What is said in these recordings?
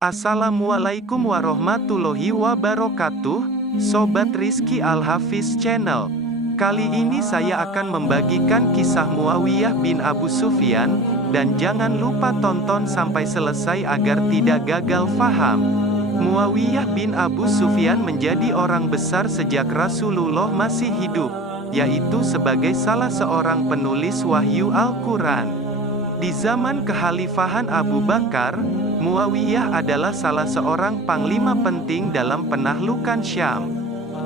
Assalamualaikum warahmatullahi wabarakatuh, Sobat Rizky Al-Hafiz Channel. Kali ini saya akan membagikan kisah Muawiyah bin Abu Sufyan, dan jangan lupa tonton sampai selesai agar tidak gagal faham. Muawiyah bin Abu Sufyan menjadi orang besar sejak Rasulullah masih hidup, yaitu sebagai salah seorang penulis wahyu Al-Quran. Di zaman kekhalifahan Abu Bakar, Muawiyah adalah salah seorang panglima penting dalam penaklukan Syam.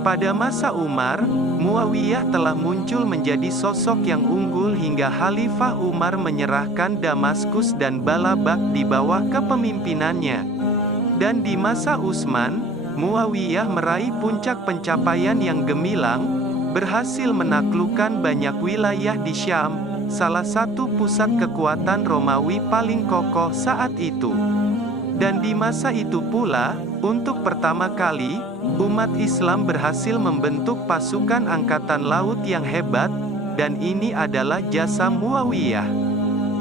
Pada masa Umar, Muawiyah telah muncul menjadi sosok yang unggul hingga Khalifah Umar menyerahkan Damaskus dan Balabak di bawah kepemimpinannya. Dan di masa Utsman, Muawiyah meraih puncak pencapaian yang gemilang, berhasil menaklukkan banyak wilayah di Syam, salah satu pusat kekuatan Romawi paling kokoh saat itu. Dan di masa itu pula, untuk pertama kali, umat Islam berhasil membentuk pasukan angkatan laut yang hebat, dan ini adalah jasa Muawiyah.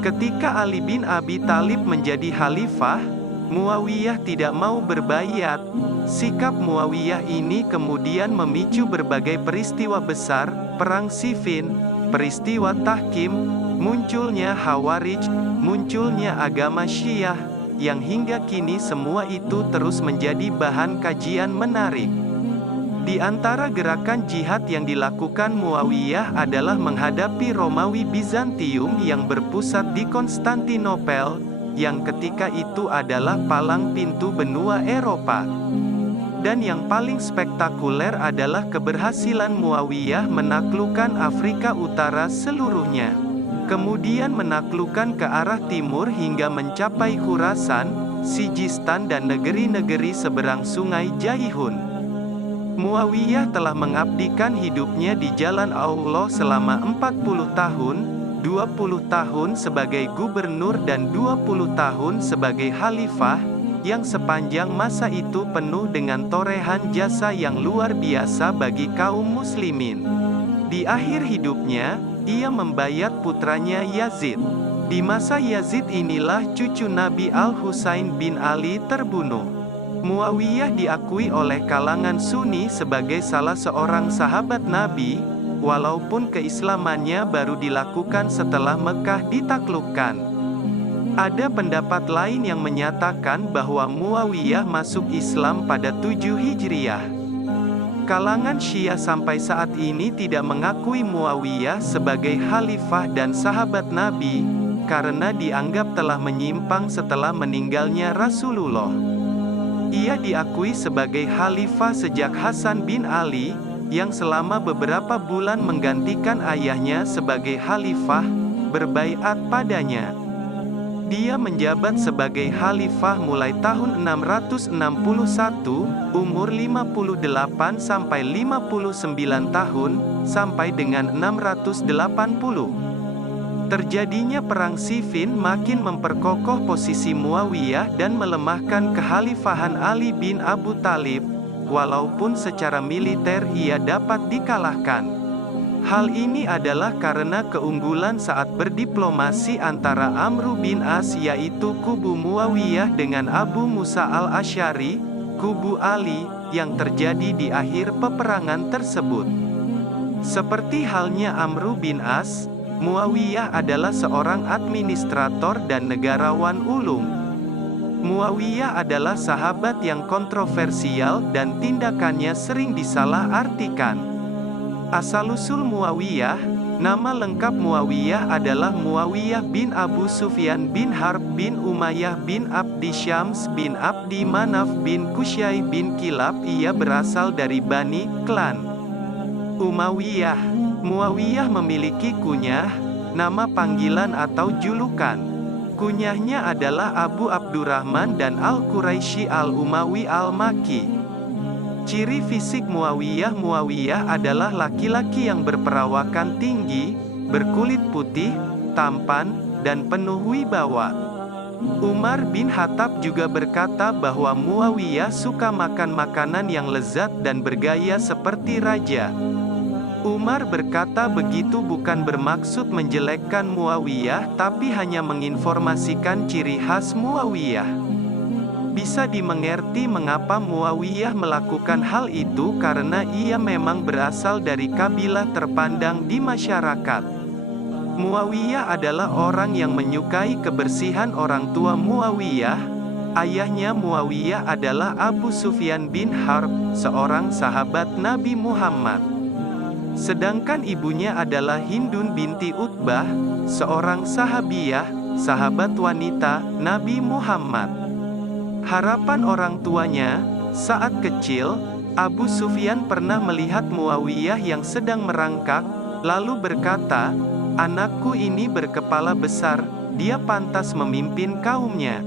Ketika Ali bin Abi Thalib menjadi khalifah, Muawiyah tidak mau berbaiat. Sikap Muawiyah ini kemudian memicu berbagai peristiwa besar, perang Siffin, peristiwa Tahkim, munculnya Khawarij, munculnya agama Syiah, yang hingga kini semua itu terus menjadi bahan kajian menarik. Di antara gerakan jihad yang dilakukan Muawiyah adalah menghadapi Romawi Bizantium yang berpusat di Konstantinopel, yang ketika itu adalah palang pintu benua Eropa. Dan yang paling spektakuler adalah keberhasilan Muawiyah menaklukkan Afrika Utara seluruhnya. Kemudian menaklukkan ke arah timur hingga mencapai Khurasan, Sijistan dan negeri-negeri seberang sungai Jaihun. Muawiyah telah mengabdikan hidupnya di jalan Allah selama 40 tahun, 20 tahun sebagai gubernur dan 20 tahun sebagai khalifah, yang sepanjang masa itu penuh dengan torehan jasa yang luar biasa bagi kaum muslimin. Di akhir hidupnya, ia membayat putranya Yazid. Di masa Yazid inilah cucu Nabi Al-Husain bin Ali terbunuh. Muawiyah diakui oleh kalangan Sunni sebagai salah seorang sahabat Nabi, walaupun keislamannya baru dilakukan setelah Mekah ditaklukkan. Ada pendapat lain yang menyatakan bahwa Muawiyah masuk Islam pada 7 Hijriah. Kalangan Syiah sampai saat ini tidak mengakui Muawiyah sebagai khalifah dan sahabat Nabi, karena dianggap telah menyimpang setelah meninggalnya Rasulullah. Ia diakui sebagai khalifah sejak Hasan bin Ali, yang selama beberapa bulan menggantikan ayahnya sebagai khalifah, berbaiat padanya. Dia menjabat sebagai khalifah mulai tahun 661, umur 58 sampai 59 tahun, sampai dengan 680. Terjadinya perang Siffin makin memperkokoh posisi Muawiyah dan melemahkan kekhalifahan Ali bin Abu Thalib, walaupun secara militer ia dapat dikalahkan. Hal ini adalah karena keunggulan saat berdiplomasi antara Amr bin As yaitu kubu Muawiyah dengan Abu Musa al-Asy'ari, kubu Ali, yang terjadi di akhir peperangan tersebut. Seperti halnya Amr bin As, Muawiyah adalah seorang administrator dan negarawan ulung. Muawiyah adalah sahabat yang kontroversial dan tindakannya sering disalah-artikan. Asal-usul Muawiyah, nama lengkap Muawiyah adalah Muawiyah bin Abu Sufyan bin Harb bin Umayyah bin Abdi Syams bin Abdi Manaf bin Qusay bin Kilab. Ia berasal dari Bani, klan Umayyah. Muawiyah memiliki kunyah, nama panggilan atau julukan. Kunyahnya adalah Abu Abdurrahman dan Al-Quraisy Al-Umawi Al-Makki. Ciri fisik Muawiyah adalah laki-laki yang berperawakan tinggi, berkulit putih, tampan, dan penuh wibawa. Umar bin Khattab juga berkata bahwa Muawiyah suka makan makanan yang lezat dan bergaya seperti raja. Umar berkata begitu bukan bermaksud menjelekkan Muawiyah, tapi hanya menginformasikan ciri khas Muawiyah. Bisa dimengerti mengapa Muawiyah melakukan hal itu karena ia memang berasal dari kabilah terpandang di masyarakat. Muawiyah adalah orang yang menyukai kebersihan orang tua Muawiyah. Ayahnya Muawiyah adalah Abu Sufyan bin Harb, seorang sahabat Nabi Muhammad. Sedangkan ibunya adalah Hindun binti Utbah, seorang sahabiyah, sahabat wanita Nabi Muhammad. Harapan orang tuanya, saat kecil, Abu Sufyan pernah melihat Muawiyah yang sedang merangkak, lalu berkata, "Anakku ini berkepala besar, dia pantas memimpin kaumnya."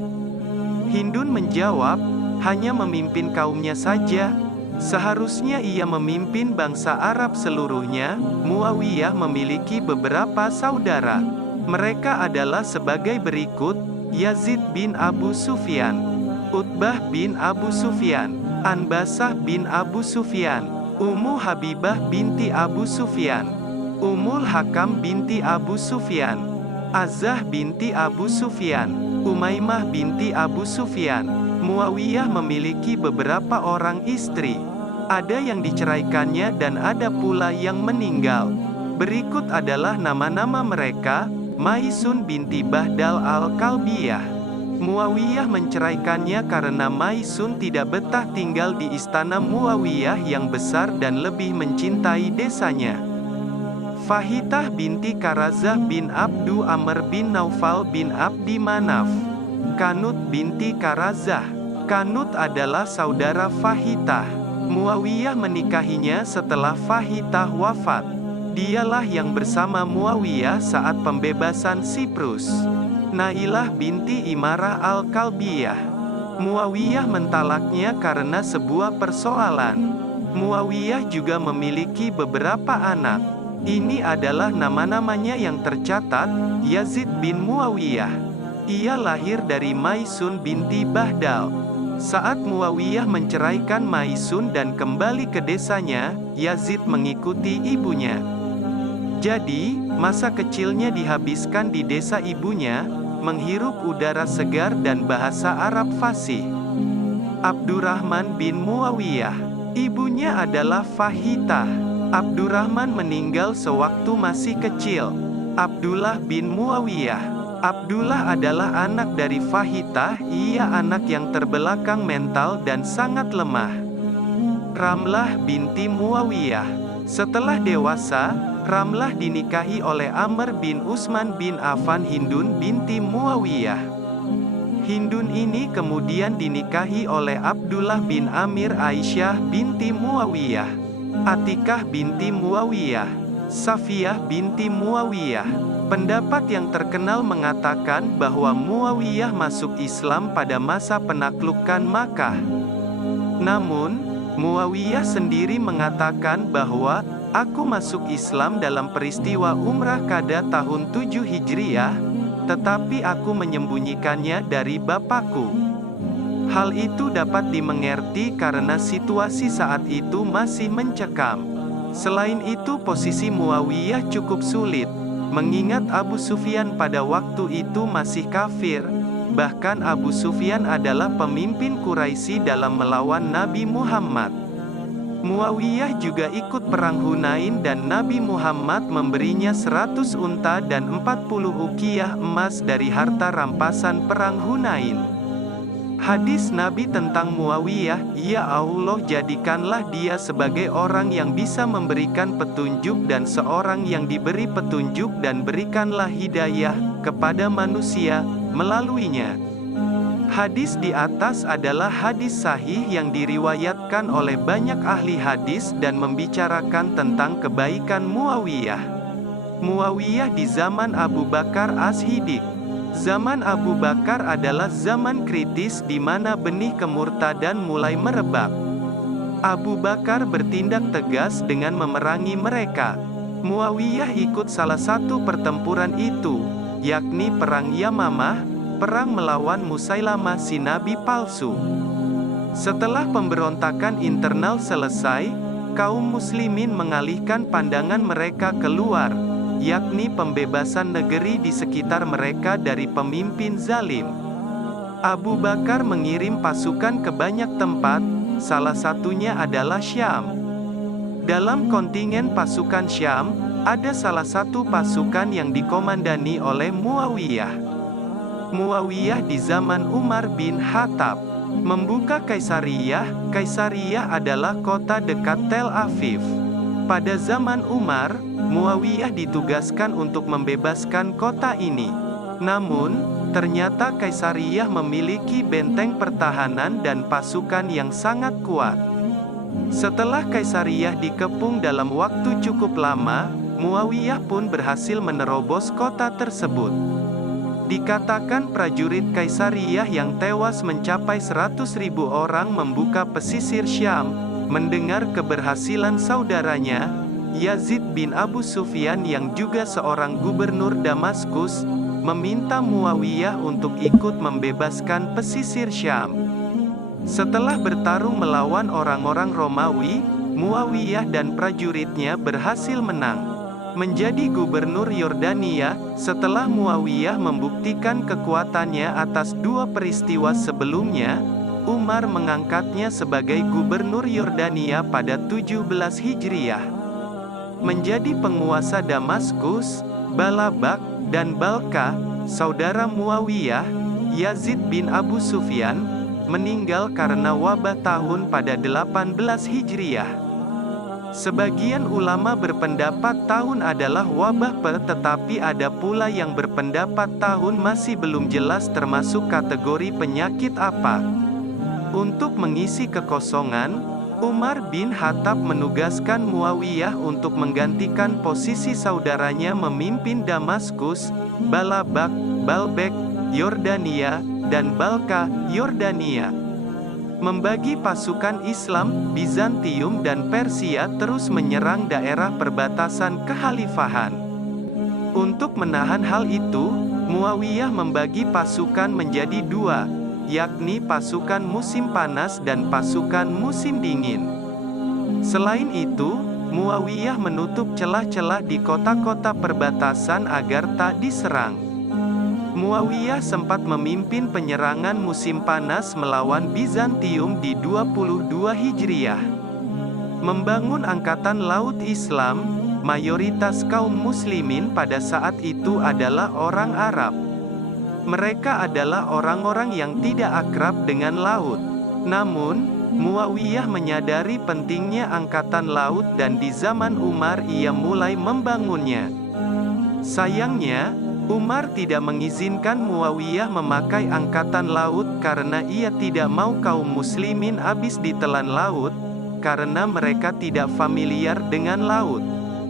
Hindun menjawab, "Hanya memimpin kaumnya saja. Seharusnya ia memimpin bangsa Arab seluruhnya." Muawiyah memiliki beberapa saudara. Mereka adalah sebagai berikut: Yazid bin Abu Sufyan, Utbah bin Abu Sufyan, Anbasah bin Abu Sufyan, Ummu Habibah binti Abu Sufyan, Ummul Hakam binti Abu Sufyan, Azzah binti Abu Sufyan, Umaymah binti Abu Sufyan. Muawiyah memiliki beberapa orang istri. Ada yang diceraikannya dan ada pula yang meninggal. Berikut adalah nama-nama mereka: Maisun binti Bahdal al-Kalbiyah. Muawiyah menceraikannya karena Maisun tidak betah tinggal di istana Muawiyah yang besar dan lebih mencintai desanya. Fahitah binti Karazah bin Abdu Amr bin Naufal bin Abdi Manaf. Kanut binti Karazah. Kanut adalah saudara Fahitah. Muawiyah menikahinya setelah Fahitah wafat. Dialah yang bersama Muawiyah saat pembebasan Siprus. Nailah binti Imarah al-Kalbiyah. Muawiyah mentalaknya karena sebuah persoalan. Muawiyah juga memiliki beberapa anak. Ini adalah nama-namanya yang tercatat: Yazid bin Muawiyah. Ia lahir dari Maisun binti Bahdal. Saat Muawiyah menceraikan Maisun dan kembali ke desanya, Yazid mengikuti ibunya. Jadi, masa kecilnya dihabiskan di desa ibunya, menghirup udara segar dan bahasa Arab fasih. Abdurrahman bin Muawiyah. Ibunya adalah Fahitah. Abdurrahman meninggal sewaktu masih kecil. Abdullah bin Muawiyah. Abdullah adalah anak dari Fahitah, ia anak yang terbelakang mental dan sangat lemah. Ramlah binti Muawiyah. Setelah dewasa, Ramlah dinikahi oleh Amr bin Utsman bin Affan Hindun binti Muawiyah. Hindun ini kemudian dinikahi oleh Abdullah bin Amir Aisyah binti Muawiyah, Atikah binti Muawiyah, Safiyah binti Muawiyah. Pendapat yang terkenal mengatakan bahwa Muawiyah masuk Islam pada masa penaklukan Makkah. Namun, Muawiyah sendiri mengatakan bahwa, "Aku masuk Islam dalam peristiwa Umrah Qada tahun 7 Hijriah, tetapi aku menyembunyikannya dari bapakku." Hal itu dapat dimengerti karena situasi saat itu masih mencekam. Selain itu, posisi Muawiyah cukup sulit, mengingat Abu Sufyan pada waktu itu masih kafir. Bahkan Abu Sufyan adalah pemimpin Quraisy dalam melawan Nabi Muhammad. Muawiyah juga ikut perang Hunain dan Nabi Muhammad memberinya 100 unta dan 40 uqiyah emas dari harta rampasan perang Hunain. Hadis Nabi tentang Muawiyah, "Ya Allah, jadikanlah dia sebagai orang yang bisa memberikan petunjuk dan seorang yang diberi petunjuk dan berikanlah hidayah kepada manusia melaluinya." Hadis di atas adalah hadis sahih yang diriwayatkan oleh banyak ahli hadis dan membicarakan tentang kebaikan Muawiyah. Muawiyah di zaman Abu Bakar As-Siddiq. Zaman Abu Bakar adalah zaman kritis di mana benih kemurtadan mulai merebak. Abu Bakar bertindak tegas dengan memerangi mereka. Muawiyah ikut salah satu pertempuran itu, yakni Perang Yamamah, perang melawan Musailamah si nabi palsu. Setelah pemberontakan internal selesai, kaum muslimin mengalihkan pandangan mereka keluar, yakni pembebasan negeri di sekitar mereka dari pemimpin zalim. Abu Bakar mengirim pasukan ke banyak tempat, salah satunya adalah Syam. Dalam kontingen pasukan Syam, ada salah satu pasukan yang dikomandani oleh Muawiyah. Muawiyah di zaman Umar bin Khattab membuka Kaisariyah. Kaisariyah adalah kota dekat Tel Aviv. Pada zaman Umar, Muawiyah ditugaskan untuk membebaskan kota ini. Namun, ternyata Kaisariyah memiliki benteng pertahanan dan pasukan yang sangat kuat. Setelah Kaisariyah dikepung dalam waktu cukup lama, Muawiyah pun berhasil menerobos kota tersebut. Dikatakan prajurit Kaisariyah yang tewas mencapai 100.000 orang membuka pesisir Syam, mendengar keberhasilan saudaranya, Yazid bin Abu Sufyan yang juga seorang gubernur Damaskus, meminta Muawiyah untuk ikut membebaskan pesisir Syam. Setelah bertarung melawan orang-orang Romawi, Muawiyah dan prajuritnya berhasil menang. Menjadi gubernur Yordania, setelah Muawiyah membuktikan kekuatannya atas dua peristiwa sebelumnya, Umar mengangkatnya sebagai gubernur Yordania pada 17 Hijriah. Menjadi penguasa Damaskus, Balabak, dan Balka, saudara Muawiyah, Yazid bin Abu Sufyan, meninggal karena wabah tahun pada 18 Hijriah. Sebagian ulama berpendapat tahun adalah wabah tetapi ada pula yang berpendapat tahun masih belum jelas termasuk kategori penyakit apa. Untuk mengisi kekosongan, Umar bin Khattab menugaskan Muawiyah untuk menggantikan posisi saudaranya memimpin Damaskus, Balabak, Baalbek, Yordania, dan Balka, Yordania. Membagi pasukan Islam, Bizantium dan Persia terus menyerang daerah perbatasan kekhalifahan. Untuk menahan hal itu, Muawiyah membagi pasukan menjadi dua, yakni pasukan musim panas dan pasukan musim dingin. Selain itu, Muawiyah menutup celah-celah di kota-kota perbatasan agar tak diserang. Muawiyah sempat memimpin penyerangan musim panas melawan Bizantium di 22 Hijriah. Membangun angkatan laut Islam, mayoritas kaum muslimin pada saat itu adalah orang Arab. Mereka adalah orang-orang yang tidak akrab dengan laut. Namun, Muawiyah menyadari pentingnya angkatan laut dan di zaman Umar ia mulai membangunnya. Sayangnya, Umar tidak mengizinkan Muawiyah memakai angkatan laut karena ia tidak mau kaum muslimin habis ditelan laut, karena mereka tidak familiar dengan laut.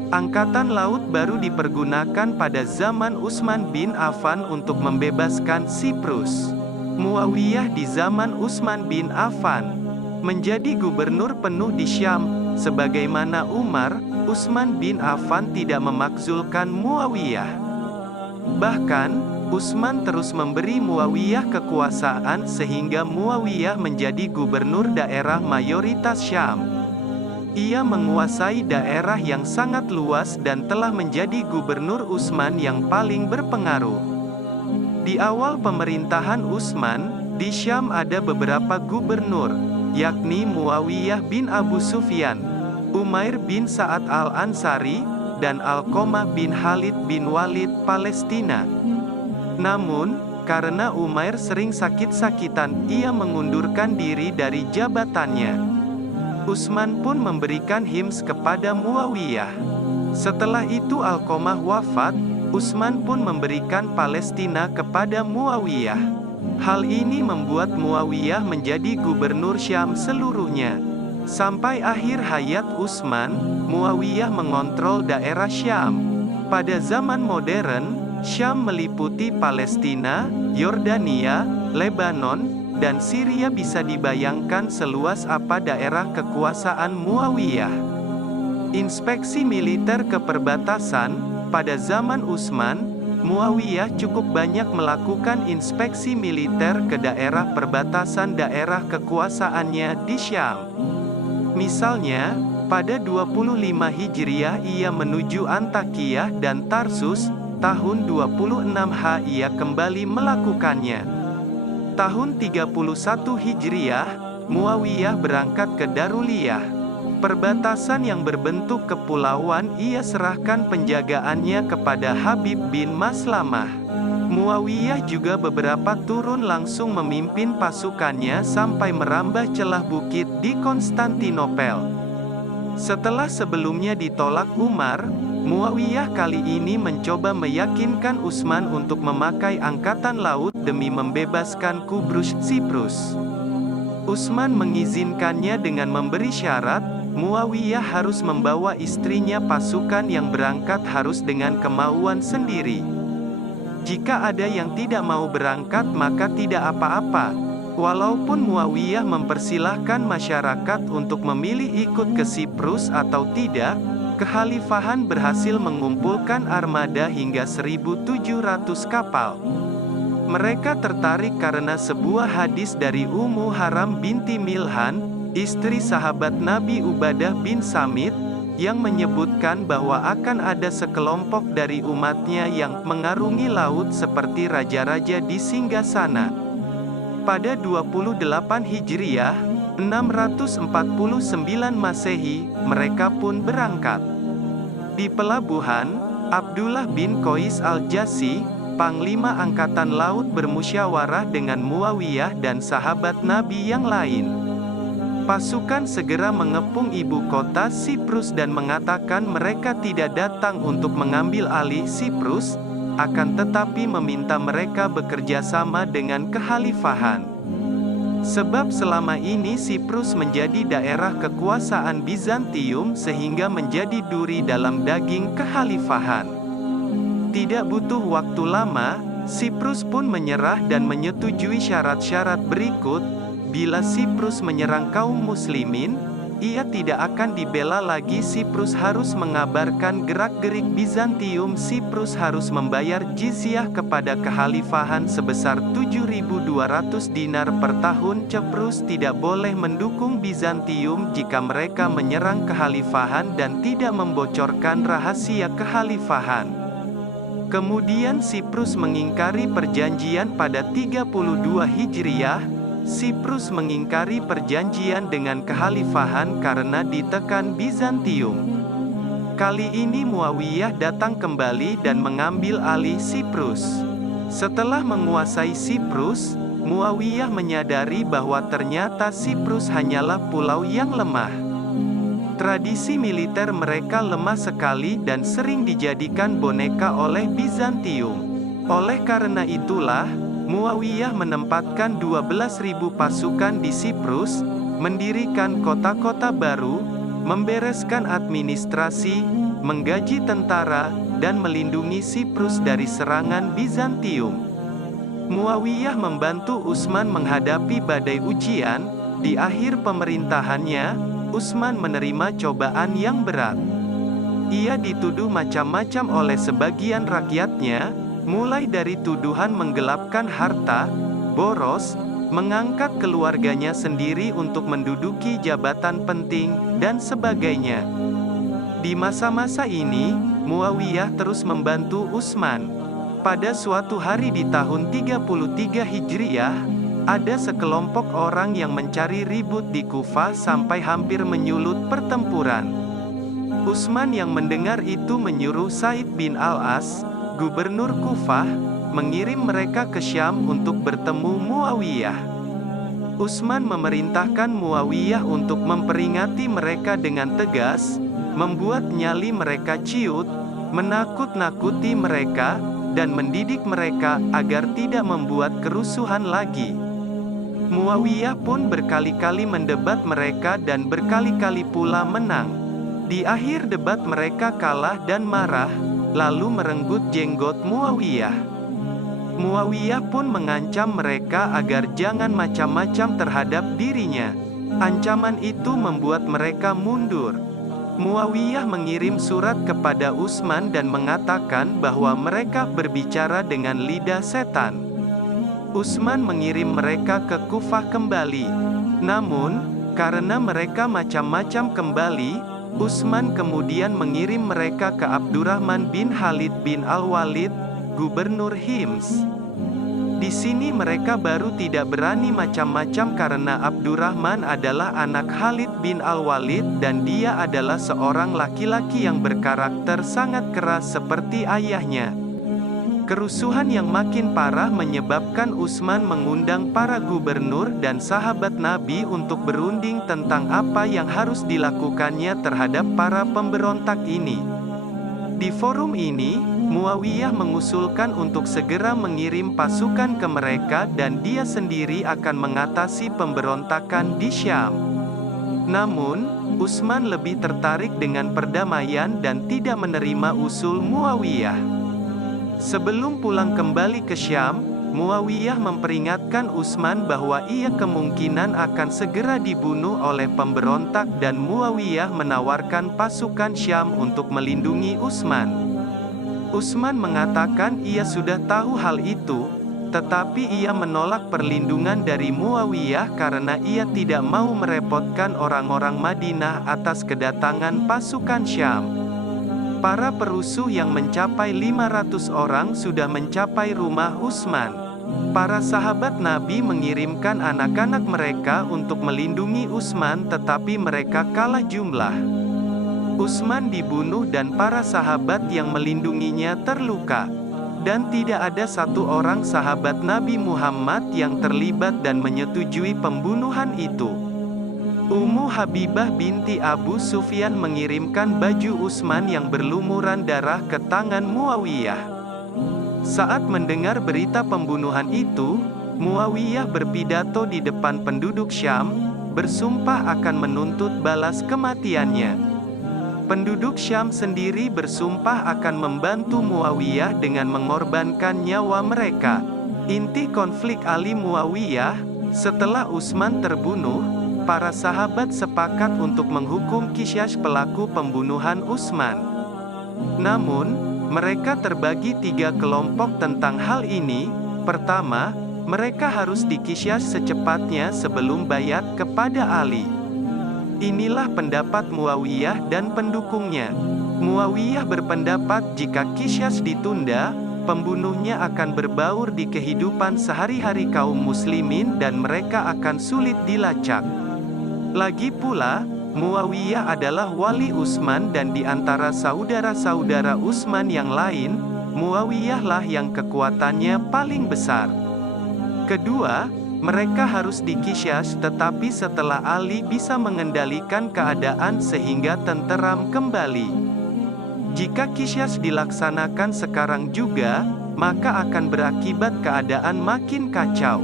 Angkatan laut baru dipergunakan pada zaman Utsman bin Affan untuk membebaskan Siprus. Muawiyah di zaman Utsman bin Affan menjadi gubernur penuh di Syam, sebagaimana Umar, Utsman bin Affan tidak memakzulkan Muawiyah. Bahkan, Utsman terus memberi Muawiyah kekuasaan sehingga Muawiyah menjadi gubernur daerah mayoritas Syam. Ia menguasai daerah yang sangat luas dan telah menjadi gubernur Utsman yang paling berpengaruh. Di awal pemerintahan Utsman, di Syam ada beberapa gubernur, yakni Muawiyah bin Abu Sufyan, Umair bin Sa'ad al-Ansari, dan Alqamah bin Khalid bin Walid Palestina. Namun, karena Umair sering sakit-sakitan, ia mengundurkan diri dari jabatannya. Utsman pun memberikan hims kepada Muawiyah. Setelah itu Alqamah wafat, Utsman pun memberikan Palestina kepada Muawiyah. Hal ini membuat Muawiyah menjadi gubernur Syam seluruhnya. Sampai akhir hayat Utsman, Muawiyah mengontrol daerah Syam. Pada zaman modern, Syam meliputi Palestina, Yordania, Lebanon, dan Syria. Bisa dibayangkan seluas apa daerah kekuasaan Muawiyah. Inspeksi militer ke perbatasan, pada zaman Utsman, Muawiyah cukup banyak melakukan inspeksi militer ke daerah perbatasan daerah kekuasaannya di Syam. Misalnya, pada 25 Hijriah ia menuju Antakya dan Tarsus, tahun 26 ia kembali melakukannya. tahun 31 Hijriah, Muawiyah berangkat ke Daruliyah. Perbatasan yang berbentuk kepulauan ia serahkan penjagaannya kepada Habib bin Maslamah. Muawiyah juga beberapa turun langsung memimpin pasukannya sampai merambah celah bukit di Konstantinopel. Setelah sebelumnya ditolak Umar, Muawiyah kali ini mencoba meyakinkan Utsman untuk memakai angkatan laut demi membebaskan Kubrus, Siprus. Utsman mengizinkannya dengan memberi syarat, Muawiyah harus membawa istrinya. Pasukan yang berangkat harus dengan kemauan sendiri. Jika ada yang tidak mau berangkat maka tidak apa-apa. Walaupun Muawiyah mempersilahkan masyarakat untuk memilih ikut ke Siprus atau tidak, kekhalifahan berhasil mengumpulkan armada hingga 1.700 kapal. Mereka tertarik karena sebuah hadis dari Ummu Haram binti Milhan, istri sahabat Nabi Ubadah bin Samit, yang menyebutkan bahwa akan ada sekelompok dari umatnya yang mengarungi laut seperti raja-raja di singgasana. Pada 28 Hijriah, 649 Masehi, mereka pun berangkat. Di pelabuhan, Abdullah bin Qais al-Jassi, Panglima Angkatan Laut, bermusyawarah dengan Muawiyah dan sahabat Nabi yang lain. Pasukan segera mengepung ibu kota Siprus dan mengatakan mereka tidak datang untuk mengambil alih Siprus, akan tetapi meminta mereka bekerja sama dengan kekhalifahan. Sebab selama ini Siprus menjadi daerah kekuasaan Bizantium sehingga menjadi duri dalam daging kekhalifahan. Tidak butuh waktu lama, Siprus pun menyerah dan menyetujui syarat-syarat berikut. Bila Siprus menyerang kaum muslimin, ia tidak akan dibela lagi. Siprus harus mengabarkan gerak-gerik Bizantium. Siprus harus membayar jizyah kepada kekhalifahan sebesar 7.200 dinar per tahun. Siprus tidak boleh mendukung Bizantium jika mereka menyerang kekhalifahan dan tidak membocorkan rahasia kekhalifahan. Kemudian Siprus mengingkari perjanjian pada 32 Hijriah. Siprus mengingkari perjanjian dengan kekhalifahan karena ditekan Bizantium. Kali ini Muawiyah datang kembali dan mengambil alih Siprus. Setelah menguasai Siprus, Muawiyah menyadari bahwa ternyata Siprus hanyalah pulau yang lemah. Tradisi militer mereka lemah sekali dan sering dijadikan boneka oleh Bizantium. Oleh karena itulah, Muawiyah menempatkan 12.000 pasukan di Siprus, mendirikan kota-kota baru, membereskan administrasi, menggaji tentara, dan melindungi Siprus dari serangan Bizantium. Muawiyah membantu Utsman menghadapi badai ujian. Di akhir pemerintahannya, Utsman menerima cobaan yang berat. Ia dituduh macam-macam oleh sebagian rakyatnya, mulai dari tuduhan menggelapkan harta, boros, mengangkat keluarganya sendiri untuk menduduki jabatan penting, dan sebagainya. Di masa-masa ini, Muawiyah terus membantu Utsman. Pada suatu hari di tahun 33 Hijriah, ada sekelompok orang yang mencari ribut di Kufah sampai hampir menyulut pertempuran. Utsman yang mendengar itu menyuruh Said bin Al-As, gubernur Kufah, mengirim mereka ke Syam untuk bertemu Muawiyah. Utsman memerintahkan Muawiyah untuk memperingati mereka dengan tegas, membuat nyali mereka ciut, menakut-nakuti mereka, dan mendidik mereka agar tidak membuat kerusuhan lagi. Muawiyah pun berkali-kali mendebat mereka dan berkali-kali pula menang. Di akhir debat mereka kalah dan marah, lalu merenggut jenggot Muawiyah. Muawiyah pun mengancam mereka agar jangan macam-macam terhadap dirinya. Ancaman itu membuat mereka mundur. Muawiyah mengirim surat kepada Utsman dan mengatakan bahwa mereka berbicara dengan lidah setan. Utsman mengirim mereka ke Kufah kembali. Namun, karena mereka macam-macam kembali, Utsman kemudian mengirim mereka ke Abdurrahman bin Khalid bin Al-Walid, gubernur Hims. Di sini mereka baru tidak berani macam-macam karena Abdurrahman adalah anak Khalid bin Al-Walid dan dia adalah seorang laki-laki yang berkarakter sangat keras seperti ayahnya. Kerusuhan yang makin parah menyebabkan Utsman mengundang para gubernur dan sahabat Nabi untuk berunding tentang apa yang harus dilakukannya terhadap para pemberontak ini. Di forum ini, Muawiyah mengusulkan untuk segera mengirim pasukan ke mereka dan dia sendiri akan mengatasi pemberontakan di Syam. Namun, Utsman lebih tertarik dengan perdamaian dan tidak menerima usul Muawiyah. Sebelum pulang kembali ke Syam, Muawiyah memperingatkan Utsman bahwa ia kemungkinan akan segera dibunuh oleh pemberontak dan Muawiyah menawarkan pasukan Syam untuk melindungi Utsman. Utsman mengatakan ia sudah tahu hal itu, tetapi ia menolak perlindungan dari Muawiyah karena ia tidak mau merepotkan orang-orang Madinah atas kedatangan pasukan Syam. Para perusuh yang mencapai 500 orang sudah mencapai rumah Utsman. Para sahabat Nabi mengirimkan anak-anak mereka untuk melindungi Utsman tetapi mereka kalah jumlah. Utsman dibunuh dan para sahabat yang melindunginya terluka. Dan tidak ada satu orang sahabat Nabi Muhammad yang terlibat dan menyetujui pembunuhan itu. Ummu Habibah binti Abu Sufyan mengirimkan baju Utsman yang berlumuran darah ke tangan Muawiyah. Saat mendengar berita pembunuhan itu, Muawiyah berpidato di depan penduduk Syam, bersumpah akan menuntut balas kematiannya. Penduduk Syam sendiri bersumpah akan membantu Muawiyah dengan mengorbankan nyawa mereka. Inti konflik Ali Muawiyah, setelah Utsman terbunuh, para sahabat sepakat untuk menghukum Qisyas pelaku pembunuhan Utsman. Namun, mereka terbagi 3 kelompok tentang hal ini. Pertama, mereka harus diqisyas secepatnya sebelum bayat kepada Ali. Inilah pendapat Muawiyah dan pendukungnya. Muawiyah berpendapat jika qisyas ditunda, pembunuhnya akan berbaur di kehidupan sehari-hari kaum muslimin dan mereka akan sulit dilacak. Lagi pula, Muawiyah adalah wali Utsman dan di antara saudara-saudara Utsman yang lain, Muawiyahlah yang kekuatannya paling besar. Kedua, mereka harus diqisyas tetapi setelah Ali bisa mengendalikan keadaan sehingga tenteram kembali. Jika qisyas dilaksanakan sekarang juga, maka akan berakibat keadaan makin kacau.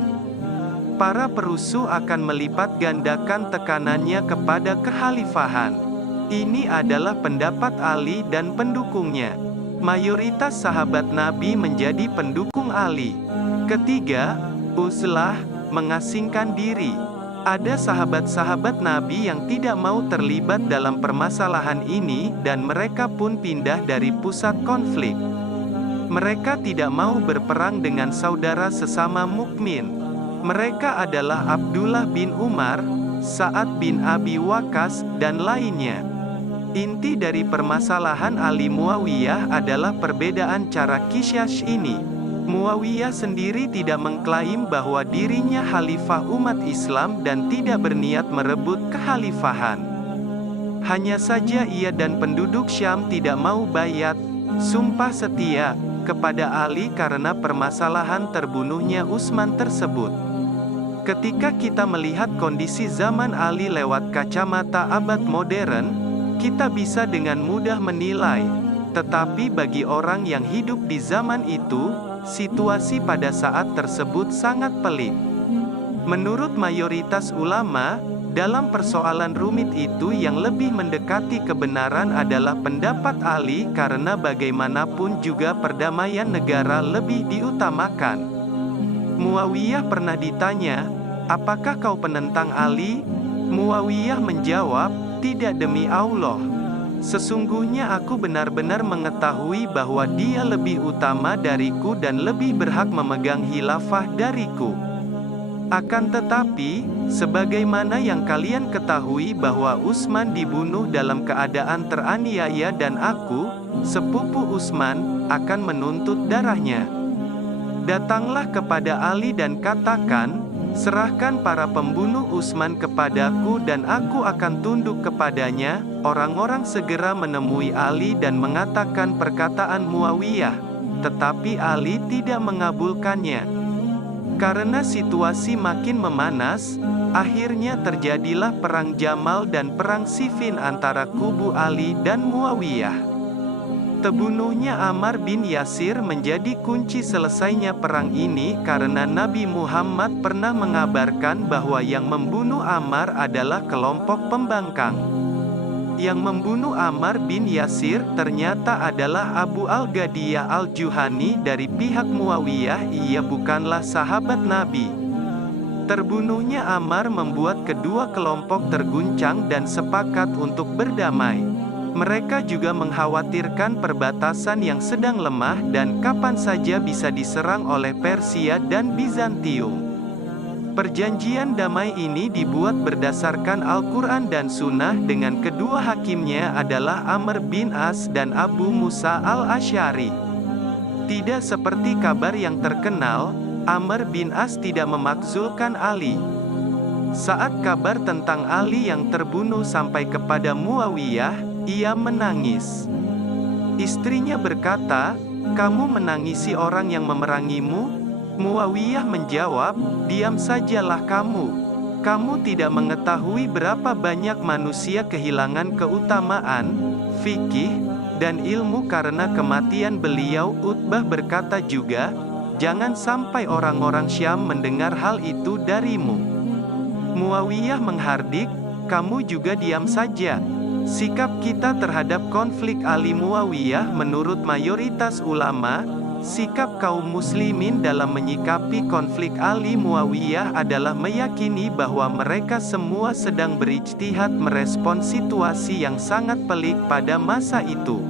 Para perusuh akan melipat gandakan tekanannya kepada kekhalifahan. Ini adalah pendapat Ali dan pendukungnya. Mayoritas sahabat Nabi menjadi pendukung Ali. Ketiga, uzlah, mengasingkan diri. Ada sahabat-sahabat Nabi yang tidak mau terlibat dalam permasalahan ini dan mereka pun pindah dari pusat konflik. Mereka tidak mau berperang dengan saudara sesama mukmin. Mereka adalah Abdullah bin Umar, Sa'ad bin Abi Waqqas, dan lainnya. Inti dari permasalahan Ali Muawiyah adalah perbedaan cara qisyas ini. Muawiyah sendiri tidak mengklaim bahwa dirinya khalifah umat Islam dan tidak berniat merebut kekhalifahan. Hanya saja ia dan penduduk Syam tidak mau bayat, sumpah setia, kepada Ali karena permasalahan terbunuhnya Utsman tersebut. Ketika kita melihat kondisi zaman Ali lewat kacamata abad modern, kita bisa dengan mudah menilai. Tetapi bagi orang yang hidup di zaman itu, situasi pada saat tersebut sangat pelik. Menurut mayoritas ulama, dalam persoalan rumit itu yang lebih mendekati kebenaran adalah pendapat Ali karena bagaimanapun juga perdamaian negara lebih diutamakan. Muawiyah pernah ditanya, "Apakah kau penentang Ali?" Muawiyah menjawab, "Tidak demi Allah. Sesungguhnya aku benar-benar mengetahui bahwa dia lebih utama dariku dan lebih berhak memegang khilafah dariku. Akan tetapi, sebagaimana yang kalian ketahui bahwa Utsman dibunuh dalam keadaan teraniaya dan aku, sepupu Utsman, akan menuntut darahnya. Datanglah kepada Ali dan katakan, serahkan para pembunuh Utsman kepadaku dan aku akan tunduk kepadanya." Orang-orang segera menemui Ali dan mengatakan perkataan Muawiyah, tetapi Ali tidak mengabulkannya. Karena situasi makin memanas, akhirnya terjadilah perang Jamal dan perang Siffin antara kubu Ali dan Muawiyah. Terbunuhnya Ammar bin Yasir menjadi kunci selesainya perang ini karena Nabi Muhammad pernah mengabarkan bahwa yang membunuh Ammar adalah kelompok pembangkang. Yang membunuh Ammar bin Yasir ternyata adalah Abu Al-Gadiyah Al-Juhani dari pihak Muawiyah. Ia bukanlah sahabat Nabi. Terbunuhnya Ammar membuat kedua kelompok terguncang dan sepakat untuk berdamai. Mereka juga mengkhawatirkan perbatasan yang sedang lemah dan kapan saja bisa diserang oleh Persia dan Bizantium. Perjanjian damai ini dibuat berdasarkan Al-Quran dan Sunnah dengan kedua hakimnya adalah Amr bin As dan Abu Musa al-Asy'ari. Tidak seperti kabar yang terkenal, Amr bin As tidak memakzulkan Ali. Saat kabar tentang Ali yang terbunuh sampai kepada Muawiyah, ia menangis. Istrinya berkata, "Kamu menangisi orang yang memerangimu?" Muawiyah menjawab, "Diam sajalah kamu. Kamu tidak mengetahui berapa banyak manusia kehilangan keutamaan, fikih, dan ilmu karena kematian beliau." Utbah berkata juga, "Jangan sampai orang-orang Syam mendengar hal itu darimu." Muawiyah menghardik, "Kamu juga diam saja." Sikap kita terhadap konflik Ali Muawiyah menurut mayoritas ulama, sikap kaum muslimin dalam menyikapi konflik Ali Muawiyah adalah meyakini bahwa mereka semua sedang berijtihad merespon situasi yang sangat pelik pada masa itu.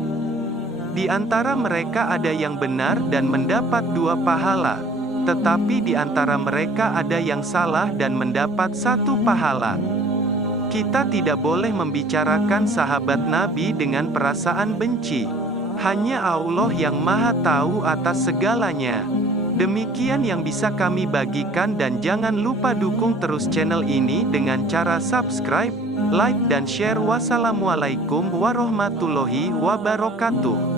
Di antara mereka ada yang benar dan mendapat 2 pahala, tetapi di antara mereka ada yang salah dan mendapat 1 pahala. Kita tidak boleh membicarakan sahabat Nabi dengan perasaan benci. Hanya Allah yang Maha Tahu atas segalanya. Demikian yang bisa kami bagikan dan jangan lupa dukung terus channel ini dengan cara subscribe, like dan share. Wassalamualaikum warahmatullahi wabarakatuh.